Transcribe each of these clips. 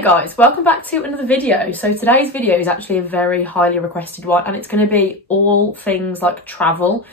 Hey guys, welcome back to another video. So today's video is actually a very highly requested one, and it's going to be all things like travel,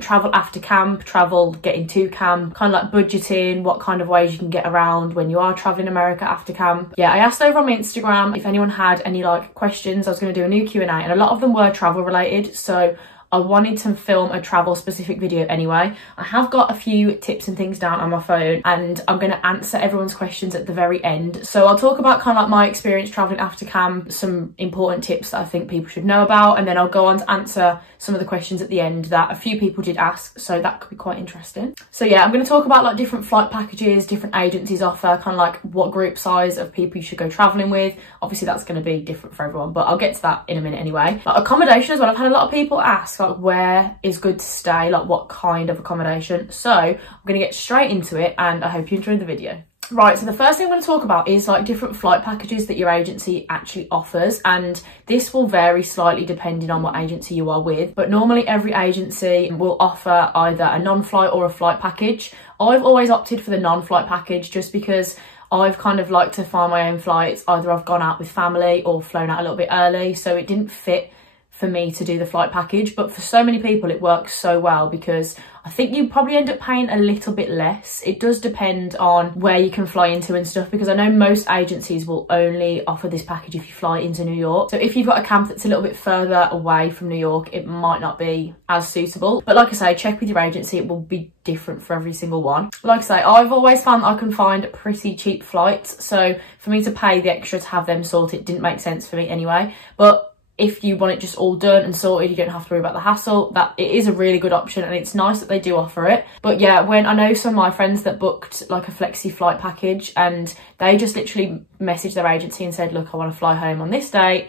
travel after camp, travel getting to camp, kind of like budgeting, what kind of ways you can get around when you are traveling America after camp. Yeah, I asked over on my Instagram if anyone had any like questions. I was going to do a new Q&A, and a lot of them were travel related, so I wanted to film a travel specific video anyway. I have got a few tips and things down on my phone, and I'm going to answer everyone's questions at the very end. So I'll talk about kind of like my experience traveling after camp, some important tips that I think people should know about, and then I'll go on to answer some of the questions at the end that a few people did ask, so that could be quite interesting. So yeah, I'm going to talk about like different flight packages different agencies offer, kind of like what group size of people you should go traveling with. Obviously that's going to be different for everyone, but I'll get to that in a minute anyway. But accommodation as well, I've had a lot of people ask like where is good to stay, like what kind of accommodation. So I'm going to get straight into it, and I hope you enjoyed the video. Right, so the first thing I'm going to talk about is like different flight packages that your agency actually offers, and this will vary slightly depending on what agency you are with, but normally every agency will offer either a non-flight or a flight package. I've always opted for the non-flight package just because I've kind of liked to find my own flights. Either I've gone out with family or flown out a little bit early, so it didn't fit for me to do the flight package, but for so many people it works so well because I think you probably end up paying a little bit less. It does depend on where you can fly into and stuff, because I know most agencies will only offer this package if you fly into New York. So if you've got a camp that's a little bit further away from New York, it might not be as suitable. But like I say, check with your agency, it will be different for every single one. Like I say, I've always found that I can find pretty cheap flights, so for me to pay the extra to have them sorted didn't make sense for me anyway. But if you want it just all done and sorted, you don't have to worry about the hassle. That it is a really good option, and it's nice that they do offer it. But yeah, when I know some of my friends that booked like a flexi flight package, and they just literally messaged their agency and said, look, I want to fly home on this date,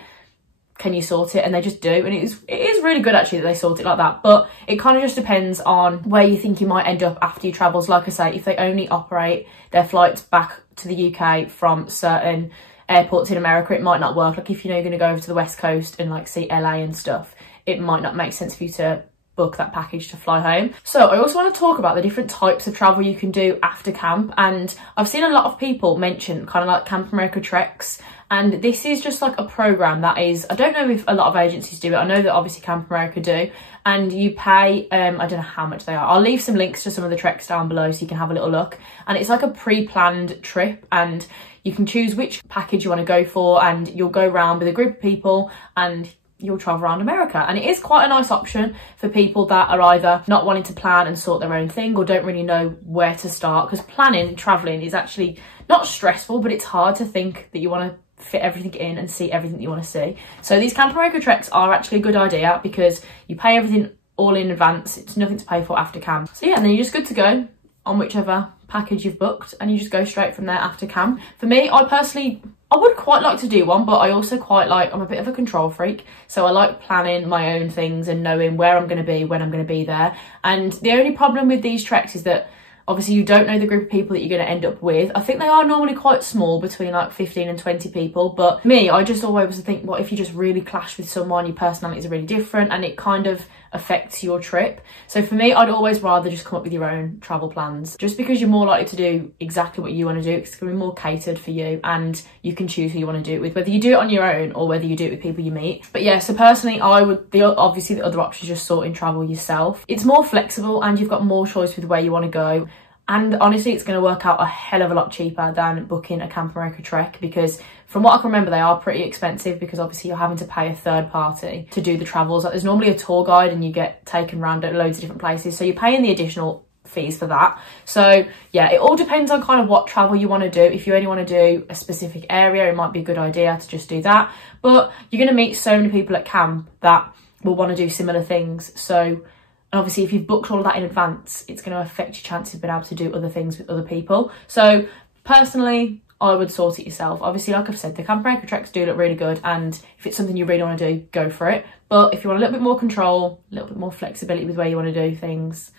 can you sort it? And they just do, and it is really good actually that they sort it like that. But it kind of just depends on where you think you might end up after your travels. Like I say, if they only operate their flights back to the UK from certain airports in America, it might not work. Like if you know you're going to go over to the West Coast and like see LA and stuff, it might not make sense for you to book that package to fly home. So I also want to talk about the different types of travel you can do after camp, and I've seen a lot of people mention kind of like Camp America Treks, and this is just like a program that is, I don't know if a lot of agencies do it, I know that obviously Camp America do, and you pay I don't know how much they are. I'll leave some links to some of the treks down below so you can have a little look, and it's like a pre-planned trip, and you can choose which package you want to go for, and you'll go around with a group of people and you'll travel around America. And it is quite a nice option for people that are either not wanting to plan and sort their own thing, or don't really know where to start, because planning traveling is actually not stressful, but it's hard to think that you want to fit everything in and see everything that you want to see. So these Camp America treks are actually a good idea because you pay everything all in advance. It's nothing to pay for after camp. So yeah, and then you're just good to go on whichever package you've booked, and you just go straight from there after camp. For me, I would quite like to do one, but I also quite like, I'm a bit of a control freak, so I like planning my own things and knowing where I'm going to be, when I'm going to be there. And the only problem with these treks is that obviously you don't know the group of people that you're going to end up with. I think they are normally quite small, between like 15 and 20 people, but me, I just always think, what if you just really clash with someone, your personalities are really different, and it kind of affects your trip. So for me, I'd always rather just come up with your own travel plans, just because you're more likely to do exactly what you want to do. It's going to be more catered for you, and you can choose who you want to do it with, whether you do it on your own or whether you do it with people you meet. But yeah, so personally, obviously the other option is just sorting travel yourself. It's more flexible, and you've got more choice with where you want to go. And honestly, it's going to work out a hell of a lot cheaper than booking a Camp America trek, because from what I can remember, they are pretty expensive, because obviously you're having to pay a third party to do the travels. Like, there's normally a tour guide, and you get taken around at loads of different places, so you're paying the additional fees for that. So yeah, it all depends on kind of what travel you want to do. If you only want to do a specific area, it might be a good idea to just do that. But you're going to meet so many people at camp that will want to do similar things. So obviously, if you've booked all of that in advance, it's going to affect your chances of being able to do other things with other people. So personally, I would sort it yourself. Obviously, like I've said, the Camp America treks do look really good, and if it's something you really want to do, go for it. But if you want a little bit more control, a little bit more flexibility with where you want to do things,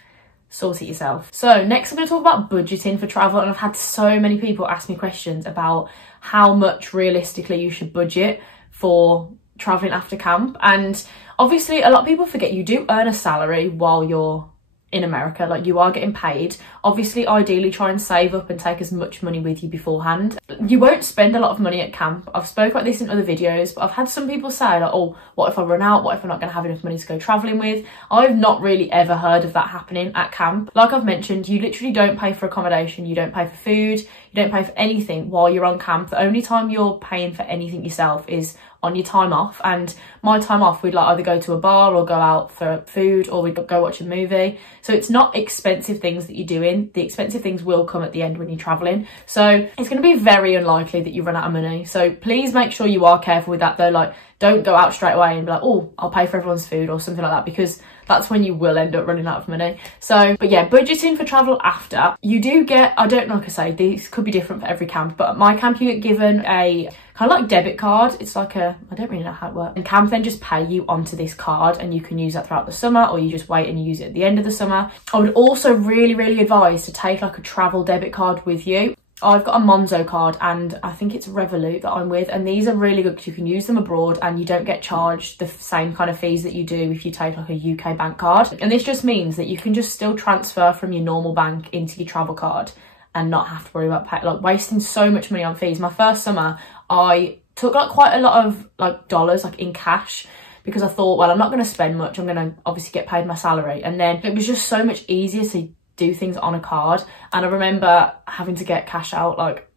sort it yourself. So next I'm going to talk about budgeting for travel, and I've had so many people ask me questions about how much realistically you should budget for traveling after camp. And obviously a lot of people forget you do earn a salary while you're in America. Like, you are getting paid. Obviously, ideally try and save up and take as much money with you beforehand. You won't spend a lot of money at camp. I've spoke about this in other videos, but I've had some people say like, oh, what if I run out? What if I'm not going to have enough money to go travelling with? I've not really ever heard of that happening at camp. Like I've mentioned, you literally don't pay for accommodation, you don't pay for food, you don't pay for anything while you're on camp. The only time you're paying for anything yourself is on your time off. And my time off, we'd like either go to a bar or go out for food, or we'd go watch a movie. So it's not expensive things that you're doing. The expensive things will come at the end when you're traveling. So it's going to be very unlikely that you run out of money. So please make sure you are careful with that though. Like, don't go out straight away and be like, oh, I'll pay for everyone's food or something like that, because that's when you will end up running out of money. So, but yeah, budgeting for travel after. You do get, I don't know, like I say, these could be different for every camp, but at my camp you get given a kind of like debit card. It's like a, I don't really know how it works. And camp then just pay you onto this card, and you can use that throughout the summer, or you just wait and use it at the end of the summer. I would also really advise to take like a travel debit card with you. I've got a Monzo card, and I think it's Revolut that I'm with, and these are really good because you can use them abroad and you don't get charged the same kind of fees that you do if you take like a UK bank card. And this just means that you can just still transfer from your normal bank into your travel card and not have to worry about like wasting so much money on fees. My first summer I took like quite a lot of like dollars like in cash, because I thought, well, I'm not going to spend much, I'm going to obviously get paid my salary. And then it was just so much easier to do things on a card. And I remember having to get cash out like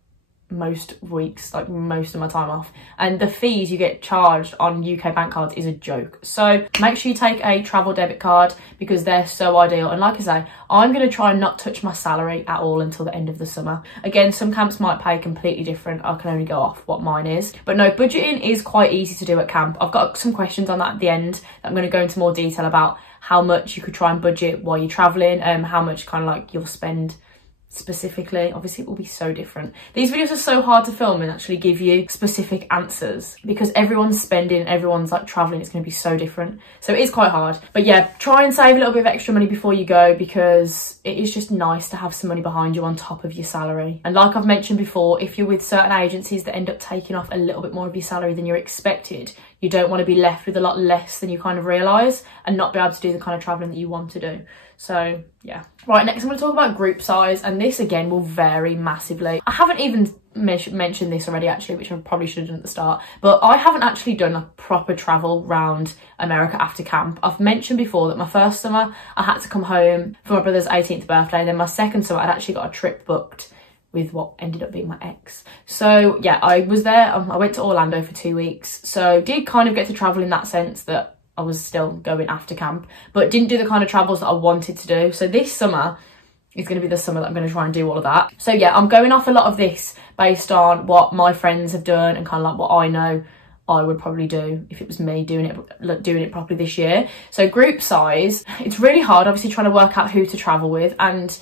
most weeks, like most of my time off, and the fees you get charged on UK bank cards is a joke. So make sure you take a travel debit card, because they're so ideal. And like I say, I'm going to try and not touch my salary at all until the end of the summer. Again, some camps might pay completely different. I can only go off what mine is. But no, budgeting is quite easy to do at camp. I've got some questions on that at the end. I'm going to go into more detail about how much you could try and budget while you're traveling, how much kind of like you'll spend specifically. Obviously it will be so different. These videos are so hard to film and actually give you specific answers, because everyone's spending, everyone's like traveling, it's going to be so different. So it is quite hard. But yeah, try and save a little bit of extra money before you go, because it is just nice to have some money behind you on top of your salary. And like I've mentioned before, if you're with certain agencies that end up taking off a little bit more of your salary than you're expected, you don't want to be left with a lot less than you kind of realise and not be able to do the kind of travelling that you want to do. So yeah. Right, next I'm going to talk about group size, and this again will vary massively. I haven't even mentioned this already actually, which I probably should have done at the start, but I haven't actually done a proper travel round America after camp. I've mentioned before that my first summer I had to come home for my brother's 18th birthday, then my second summer I'd actually got a trip booked with what ended up being my ex. So yeah, I was there, I went to Orlando for 2 weeks, so did kind of get to travel in that sense that I was still going after camp, but didn't do the kind of travels that I wanted to do. So this summer is going to be the summer that I'm going to try and do all of that. So yeah, I'm going off a lot of this based on what my friends have done and kind of like what I know I would probably do if it was me doing it properly this year. So group size, it's really hard obviously trying to work out who to travel with, and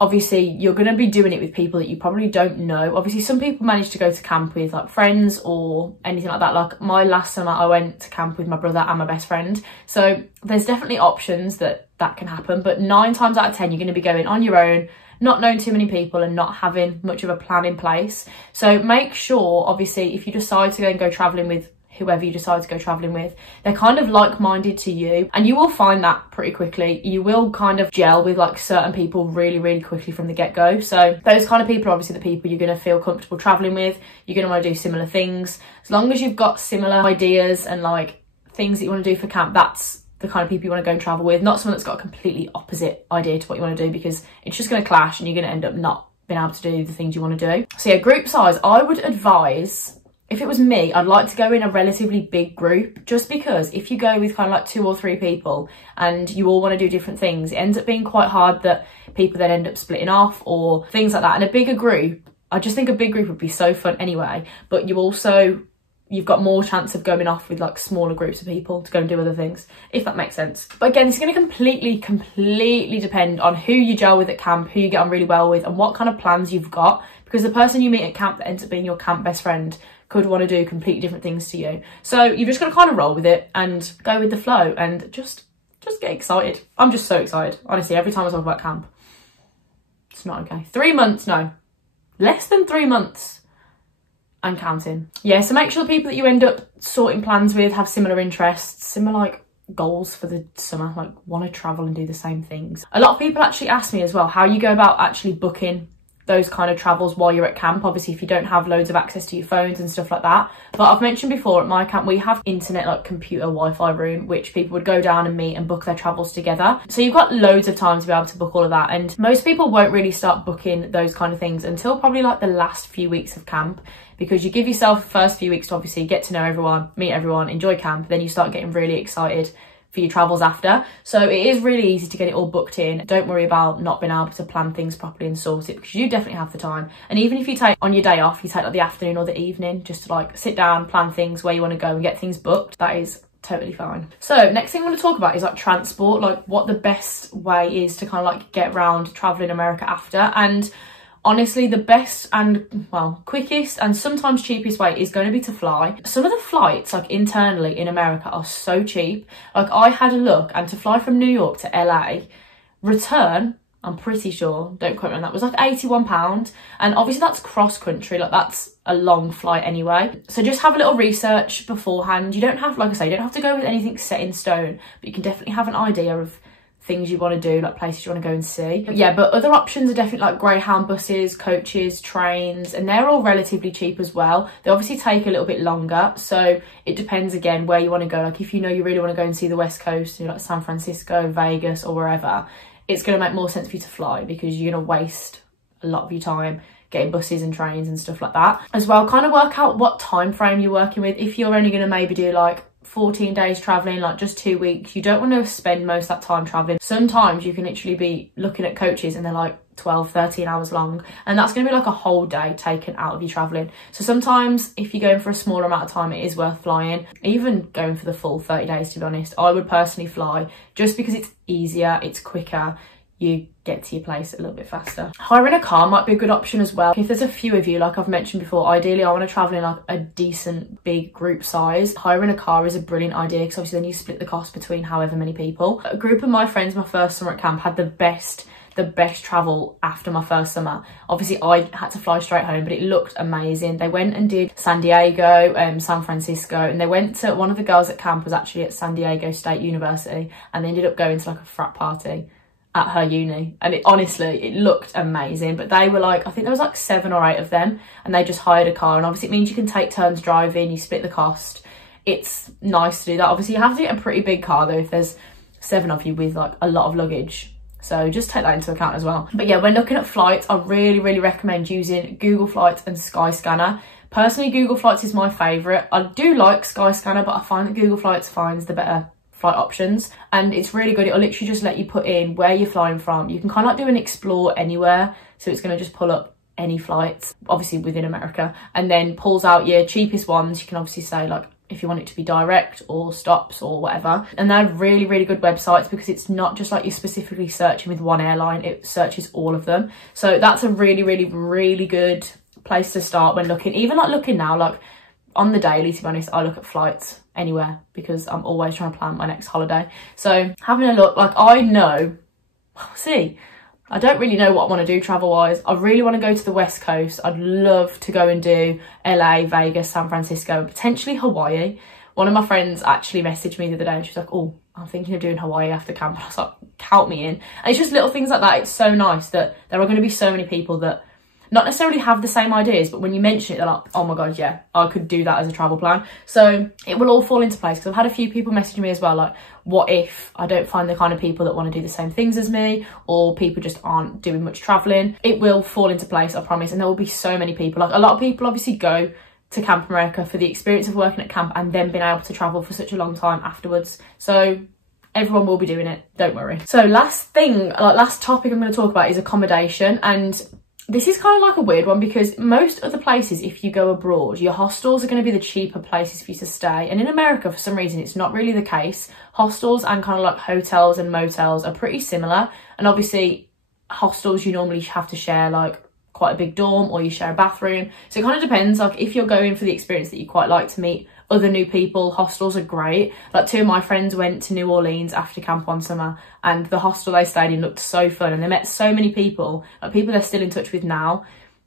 obviously you're going to be doing it with people that you probably don't know. Obviously some people manage to go to camp with like friends or anything like that. Like my last summer I went to camp with my brother and my best friend, so there's definitely options that can happen, but 9 times out of 10 you're going to be going on your own, not knowing too many people and not having much of a plan in place. So make sure obviously if you decide to go traveling with whoever you decide to go traveling with, they're kind of like-minded to you, and you will find that pretty quickly. You will kind of gel with like certain people really quickly from the get-go. So those kind of people are obviously the people you're going to feel comfortable traveling with. You're going to want to do similar things. As long as you've got similar ideas and like things that you want to do for camp, that's the kind of people you want to go and travel with, not someone that's got a completely opposite idea to what you want to do, because it's just going to clash and you're going to end up not being able to do the things you want to do. So yeah, group size, I would advise, if it was me, I'd like to go in a relatively big group, just because if you go with kind of like 2 or 3 people and you all want to do different things, it ends up being quite hard that people then end up splitting off or things like that. And a bigger group, I just think a big group would be so fun anyway, but you've got more chance of going off with like smaller groups of people to go and do other things, if that makes sense. But again, it's going to completely depend on who you gel with at camp, who you get on really well with, and what kind of plans you've got, because the person you meet at camp that ends up being your camp best friend could want to do completely different things to you. So you've just got to kind of roll with it and go with the flow and just get excited. I'm just so excited, honestly. Every time I talk about camp, it's not okay. 3 months, no, less than 3 months and counting. Yeah, so make sure the people that you end up sorting plans with have similar interests, similar like goals for the summer, like want to travel and do the same things. A lot of people actually ask me as well how you go about actually booking those kind of travels while you're at camp, obviously if you don't have loads of access to your phones and stuff like that. But I've mentioned before, at my camp we have internet, like computer Wi-Fi room, which people would go down and meet and book their travels together. So you've got loads of time to be able to book all of that, and most people won't really start booking those kind of things until probably like the last few weeks of camp, because you give yourself the first few weeks to obviously get to know everyone, meet everyone, enjoy camp, then you start getting really excited for your travels after. So it is really easy to get it all booked in. Don't worry about not being able to plan things properly and sort it, because you definitely have the time. And even if you take on your day off, you take like the afternoon or the evening just to like sit down, plan things where you want to go and get things booked, that is totally fine. So next thing I want to talk about is like transport, like what the best way is to kind of like get around traveling America after. And honestly, the best and, well, quickest and sometimes cheapest way is going to be to fly. Some of the flights, like internally in America, are so cheap. Like I had a look, and to fly from New York to LA, return, I'm pretty sure, don't quote me on that, was like £81. And obviously that's cross country, like that's a long flight anyway. So just have a little research beforehand. You don't have, like I say, you don't have to go with anything set in stone, but you can definitely have an idea of things you want to do, like places you want to go and see. Yeah, but other options are definitely like Greyhound buses, coaches, trains, and they're all relatively cheap as well. They obviously take a little bit longer, so it depends again where you want to go. Like if you know you really want to go and see the West Coast, you know, like San Francisco, Vegas or wherever, it's going to make more sense for you to fly, because you're going to waste a lot of your time getting buses and trains and stuff like that. As well, kind of work out what time frame you're working with. If you're only going to maybe do like 14 days traveling, like just 2 weeks, you don't want to spend most of that time traveling. Sometimes you can literally be looking at coaches and they're like 12, 13 hours long, and that's going to be like a whole day taken out of you traveling. So sometimes if you're going for a smaller amount of time, it is worth flying. Even going for the full 30 days, to be honest, I would personally fly, just because it's easier, it's quicker, you get to your place a little bit faster. Hiring a car might be a good option as well. If there's a few of you, like I've mentioned before, ideally I want to travel in like a decent big group size. Hiring a car is a brilliant idea, because obviously then you split the cost between however many people. A group of my friends my first summer at camp had the best travel after my first summer. Obviously I had to fly straight home, but it looked amazing. They went and did San Diego, San Francisco, and they went to, one of the girls at camp was actually at San Diego State University, and they ended up going to like a frat party at her uni, and it honestly, it looked amazing. But they were like, I think there was like 7 or 8 of them, and they just hired a car, and obviously it means you can take turns driving, you split the cost. It's nice to do that. Obviously you have to get a pretty big car though if there's 7 of you with like a lot of luggage, so just take that into account as well. But yeah, when looking at flights, I really recommend using Google Flights and Skyscanner. Personally, Google Flights is my favourite. I do like Skyscanner, but I find that Google Flights finds the better flight options, and it's really good. It'll literally just let you put in where you're flying from. You can kind of like do an explore anywhere, so it's going to just pull up any flights, obviously within America, and then pulls out your cheapest ones. You can obviously say like if you want it to be direct or stops or whatever, and they're really good websites, because it's not just like you're specifically searching with one airline, it searches all of them. So that's a really good place to start when looking. Even like looking now, like on the daily, to be honest, I look at flights anywhere, because I'm always trying to plan my next holiday. So having a look, like I know, see, I don't really know what I want to do travel wise. I really want to go to the West Coast. I'd love to go and do LA, Vegas, San Francisco, and potentially Hawaii. One of my friends actually messaged me the other day and she was like, oh, I'm thinking of doing Hawaii after camp. And I was like, count me in. And it's just little things like that. It's so nice that there are going to be so many people that not necessarily have the same ideas, but when you mention it, they're like, oh my God, yeah, I could do that as a travel plan. So it will all fall into place, because I've had a few people messaging me as well, like, what if I don't find the kind of people that want to do the same things as me, or people just aren't doing much traveling? It will fall into place, I promise. And there will be so many people. Like a lot of people obviously go to Camp America for the experience of working at camp and then being able to travel for such a long time afterwards. So everyone will be doing it, don't worry. So last topic I'm going to talk about is accommodation. And this is kind of like a weird one, because most other places, if you go abroad, your hostels are going to be the cheaper places for you to stay. And in America, for some reason, it's not really the case. Hostels and kind of like hotels and motels are pretty similar. And obviously, hostels, you normally have to share like quite a big dorm, or you share a bathroom. So it kind of depends. Like if you're going for the experience that you quite like to meet other new people, hostels are great. Like 2 of my friends went to New Orleans after camp one summer, and the hostel they stayed in looked so fun, and they met so many people, like people they're still in touch with now,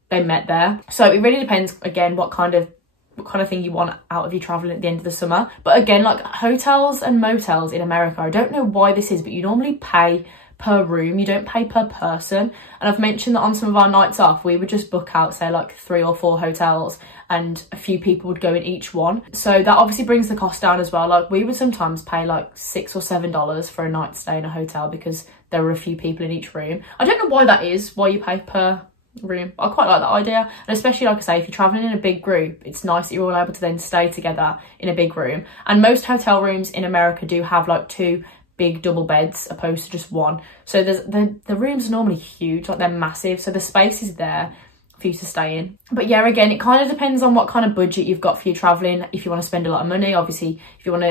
they met there. So it really depends, again, what kind of what kind of thing you want out of your traveling at the end of the summer. But again, like hotels and motels in America, I don't know why this is, but you normally pay per room, you don't pay per person. And I've mentioned that on some of our nights off, we would just book out, say like 3 or 4 hotels, and a few people would go in each one. So that obviously brings the cost down as well. Like we would sometimes pay like $6 or $7 for a night stay in a hotel because there were a few people in each room. I don't know why that is, why you pay per room. I quite like that idea, and especially like I say, if you're traveling in a big group, it's nice that you're all able to then stay together in a big room. And most hotel rooms in America do have like 2 big double beds opposed to just 1. So there's the rooms are normally huge, like they're massive, so the space is there for you to stay in. But yeah, again, it kind of depends on what kind of budget you've got for your traveling. If you want to spend a lot of money, obviously if you want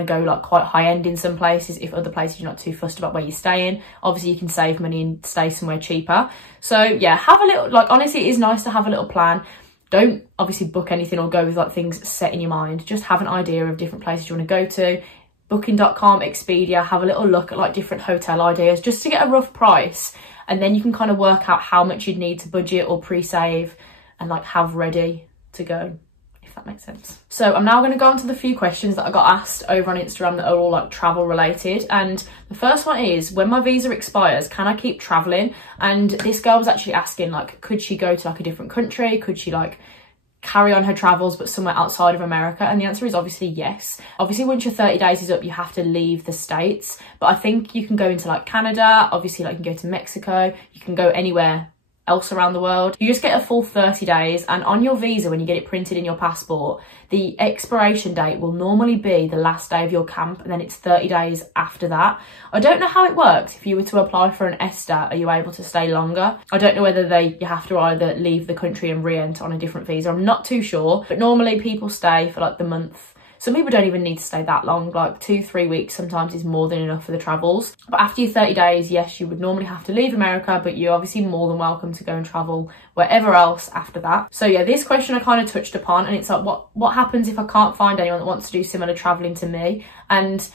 to go like quite high end in some places, if other places you're not too fussed about where you're staying, obviously you can save money and stay somewhere cheaper. So yeah, have a little, like honestly it is nice to have a little plan. Don't obviously book anything or go with like things set in your mind. Just have an idea of different places you want to go to. Booking.com, Expedia, have a little look at like different hotel ideas just to get a rough price, and then you can kind of work out how much you'd need to budget or pre-save and like have ready to go, if that makes sense. So I'm now going to go on to the few questions that I got asked over on Instagram that are all like travel related. And the first one is, when my visa expires, can I keep traveling? And this girl was actually asking like, could she go to like a different country? Could she like carry on her travels but somewhere outside of America? And the answer is obviously yes. Obviously once your 30 days is up, you have to leave the States, but I think you can go into like Canada, obviously like you can go to Mexico, you can go anywhere else around the world. You just get a full 30 days, and on your visa, when you get it printed in your passport, the expiration date will normally be the last day of your camp, and then it's 30 days after that. I don't know how it works. If you were to apply for an ESTA, are you able to stay longer? I don't know whether you have to either leave the country and re-enter on a different visa. I'm not too sure, but normally people stay for like the month. Some people don't even need to stay that long, like 2-3 weeks sometimes is more than enough for the travels. But after your 30 days, yes, you would normally have to leave America, but you're obviously more than welcome to go and travel wherever else after that. So yeah, this question I kind of touched upon, and it's like, what happens if I can't find anyone that wants to do similar traveling to me? And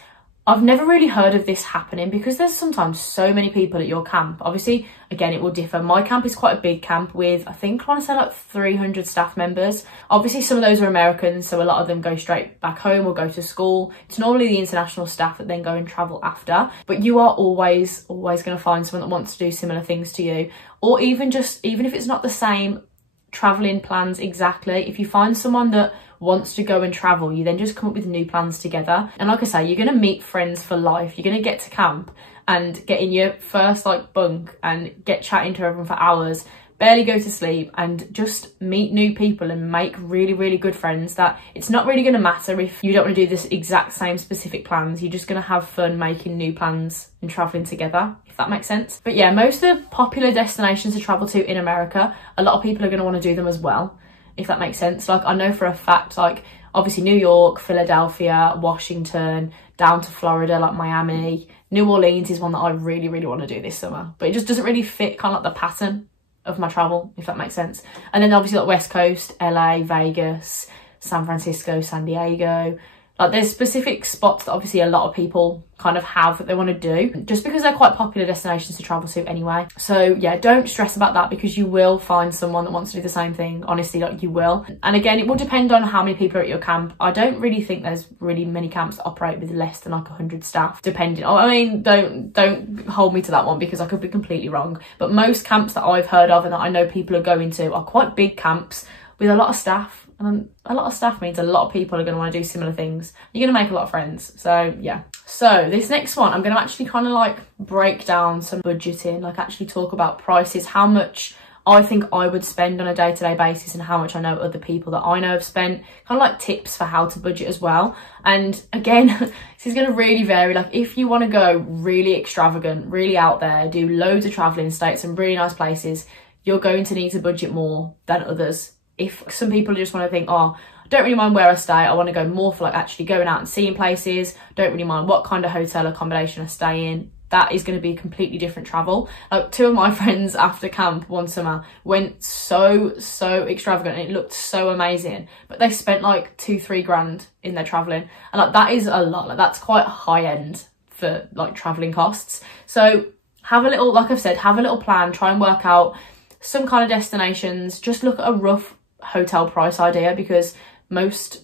I've never really heard of this happening because there's sometimes so many people at your camp. Obviously, again, it will differ. My camp is quite a big camp with, I think, I want to say like 300 staff members. Obviously, some of those are Americans, so a lot of them go straight back home or go to school. It's normally the international staff that then go and travel after. But you are always going to find someone that wants to do similar things to you. Or even if it's not the same traveling plans exactly, if you find someone that wants to go and travel, you then just come up with new plans together. And like I say, you're going to meet friends for life. You're going to get to camp and get in your first like bunk and get chatting to everyone for hours, barely go to sleep, and just meet new people and make really, really good friends that it's not really going to matter if you don't want to do this exact same specific plans. You're just going to have fun making new plans and traveling together, if that makes sense. But yeah, most of the popular destinations to travel to in America, a lot of people are going to want to do them as well, if that makes sense. Like I know for a fact, like obviously New York, Philadelphia, Washington, down to Florida, like Miami, New Orleans is one that I really, really want to do this summer, but it just doesn't really fit kind of like the pattern of my travel, if that makes sense. And then obviously like West Coast, LA, Vegas, San Francisco, San Diego. Like there's specific spots that obviously a lot of people kind of have that they want to do, just because they're quite popular destinations to travel to anyway. So yeah, don't stress about that because you will find someone that wants to do the same thing. Honestly, like you will. And again, it will depend on how many people are at your camp. I don't really think there's really many camps that operate with less than like 100 staff, depending. I mean, don't hold me to that one because I could be completely wrong. But most camps that I've heard of and that I know people are going to are quite big camps with a lot of staff. And a lot of staff means a lot of people are going to want to do similar things. You're going to make a lot of friends. So yeah. So this next one, I'm going to actually kind of like break down some budgeting, like actually talk about prices, how much I think I would spend on a day-to-day basis and how much I know other people that I know have spent, kind of like tips for how to budget as well. And again, this is going to really vary. Like if you want to go really extravagant, really out there, do loads of traveling, stay at some really nice places, you're going to need to budget more than others. If some people just want to think, oh, I don't really mind where I stay, I want to go more for like actually going out and seeing places, don't really mind what kind of hotel accommodation I stay in, that is going to be completely different travel. Like 2 of my friends after camp one summer went so extravagant and it looked so amazing, but they spent like 2-3 grand in their traveling, and like that is a lot. Like that's quite high end for like traveling costs. So have a little, like I've said, have a little plan, try and work out some kind of destinations, just look at a rough hotel price idea, because most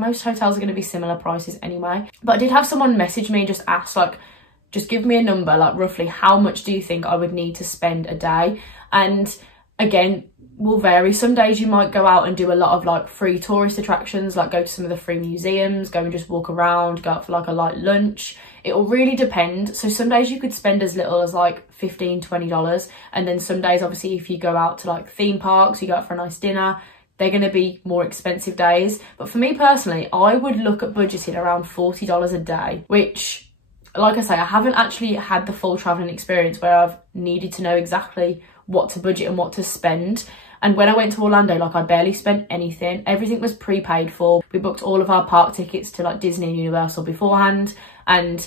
hotels are going to be similar prices anyway. But I did have someone message me and just ask, like, just give me a number, like roughly how much do you think I would need to spend a day? And again, will vary. Some days you might go out and do a lot of like free tourist attractions, like go to some of the free museums, go and just walk around, go out for like a light lunch. It will really depend. So some days you could spend as little as like $15-20, and then some days obviously if you go out to like theme parks, you go out for a nice dinner, they're going to be more expensive days. But for me personally, I would look at budgeting around $40 a day, which, like I say, I haven't actually had the full travelling experience where I've needed to know exactly what to budget and what to spend. And when I went to Orlando, like I barely spent anything. Everything was prepaid for. We booked all of our park tickets to like Disney and Universal beforehand. And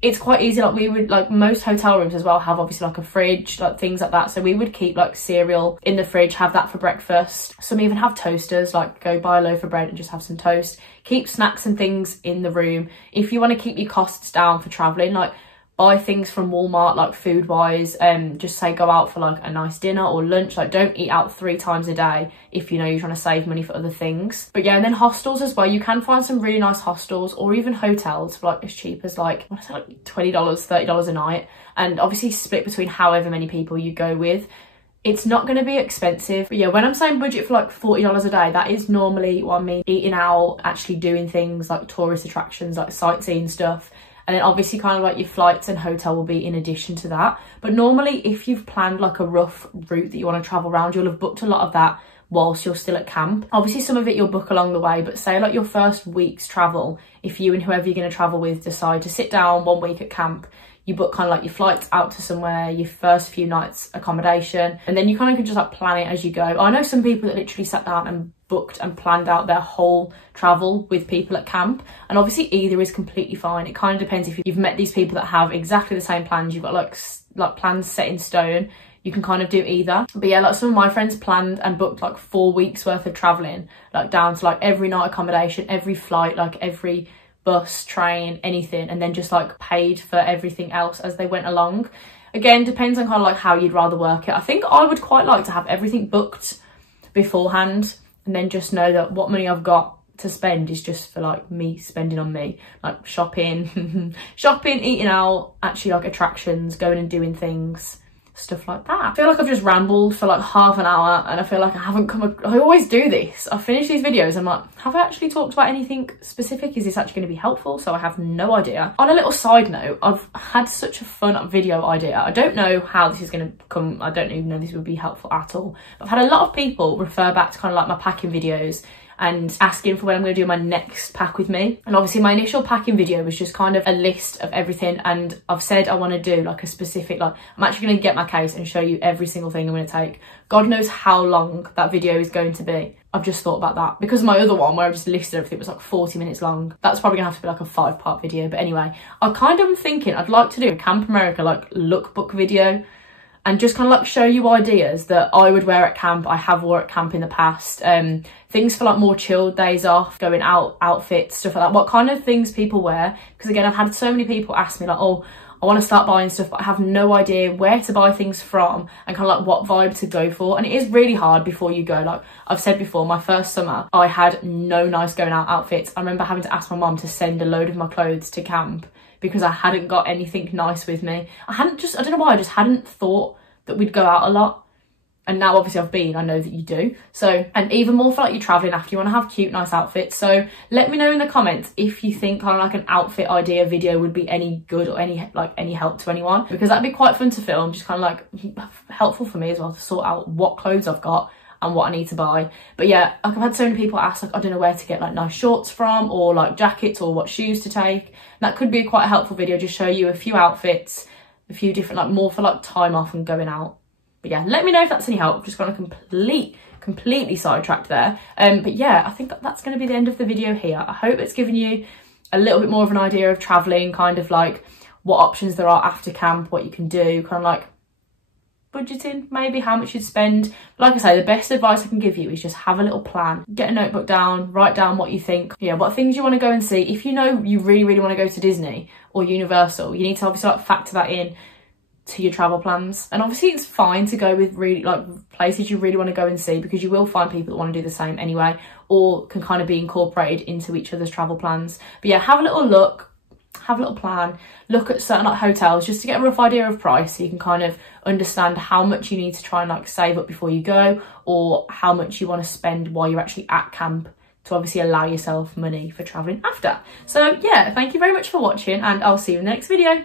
it's quite easy. Like we would, like most hotel rooms as well have obviously like a fridge, like things like that. So we would keep like cereal in the fridge, have that for breakfast. Some even have toasters, like go buy a loaf of bread and just have some toast. Keep snacks and things in the room. If you want to keep your costs down for traveling, like buy things from Walmart, like food wise, just say go out for like a nice dinner or lunch. Like don't eat out 3 times a day if you know you're trying to save money for other things. But yeah, and then hostels as well. You can find some really nice hostels or even hotels for like as cheap as like, I want to say like $20, $30 a night. And obviously split between however many people you go with. It's not going to be expensive. But yeah, when I'm saying budget for like $40 a day, that is normally what I mean. Eating out, actually doing things like tourist attractions, like sightseeing stuff. And then obviously kind of like your flights and hotel will be in addition to that. But normally if you've planned like a rough route that you want to travel around, you'll have booked a lot of that whilst you're still at camp. Obviously some of it you'll book along the way, but say like your first week's travel, if you and whoever you're going to travel with decide to sit down 1 week at camp, you book kind of like your flights out to somewhere, your first few nights accommodation, and then you kind of can just like plan it as you go. I know some people that literally sat down and booked and planned out their whole travel with people at camp, and obviously either is completely fine. It kind of depends if you've met these people that have exactly the same plans, you've got like plans set in stone, you can kind of do either. But yeah, like some of my friends planned and booked like 4 weeks worth of traveling, like down to like every night accommodation, every flight, like every bus, train, anything, and then just like paid for everything else as they went along. Again, depends on kind of like how you'd rather work it. I think I would quite like to have everything booked beforehand and then just know that what money I've got to spend is just for like me spending on me, like shopping, eating out, actually like attractions, going and doing things, stuff like that. I feel like I've just rambled for like half an hour and I feel like I haven't I always do this. I finish these videos, I'm like, have I actually talked about anything specific? Is this actually going to be helpful? So I have no idea. On a little side note, I've had such a fun video idea. I don't know how this is going to come. I don't even know if this would be helpful at all. I've had a lot of people refer back to kind of like my packing videos and asking for when I'm going to do my next pack with me. And obviously my initial packing video was just kind of a list of everything, and I've said I want to do like a specific, like I'm actually going to get my case and show you every single thing I'm going to take. God knows how long that video is going to be. I've just thought about that because my other one where I just listed everything was like 40 minutes long. That's probably gonna have to be like a 5-part video. But anyway, I kind of am thinking I'd like to do a Camp America like lookbook video and just kind of like show you ideas that I would wear at camp, I have wore at camp in the past, things for like more chilled days off, going out, outfits, stuff like that, what kind of things people wear. Because again, I've had so many people ask me like, oh, I want to start buying stuff, but I have no idea where to buy things from and kind of like what vibe to go for. And it is really hard before you go. Like I've said before, my first summer, I had no nice going out outfits. I remember having to ask my mum to send a load of my clothes to camp because I hadn't got anything nice with me. I don't know why, I just hadn't thought that we'd go out a lot. And now obviously I've been, I know that you do. So, and even more for like you traveling after, you want to have cute, nice outfits. So let me know in the comments if you think kind of like an outfit idea video would be any good or any help to anyone, because that'd be quite fun to film, just kind of like helpful for me as well to sort out what clothes I've got and what I need to buy. But yeah, like I've had so many people ask like, I don't know where to get like nice shorts from or like jackets or what shoes to take. That could be quite a helpful video, just show you a few outfits, a few different, like more for like time off and going out. But yeah, let me know if that's any help. I've just gone a completely sidetracked there. But yeah, I think that's going to be the end of the video here. I hope it's given you a little bit more of an idea of traveling, kind of like what options there are after camp, what you can do, kind of like budgeting, maybe how much you'd spend. Like I say, the best advice I can give you is just have a little plan, get a notebook down, write down what you think, yeah, what things you want to go and see. If you know you really want to go to Disney or Universal, you need to obviously like factor that in to your travel plans. And obviously it's fine to go with really like places you really want to go and see, because you will find people that want to do the same anyway, or can kind of be incorporated into each other's travel plans. But yeah, have a little look, have a little plan, look at certain like hotels just to get a rough idea of price, so you can kind of understand how much you need to try and like save up before you go, or how much you want to spend while you're actually at camp, to obviously allow yourself money for traveling after. So yeah, thank you very much for watching, and I'll see you in the next video.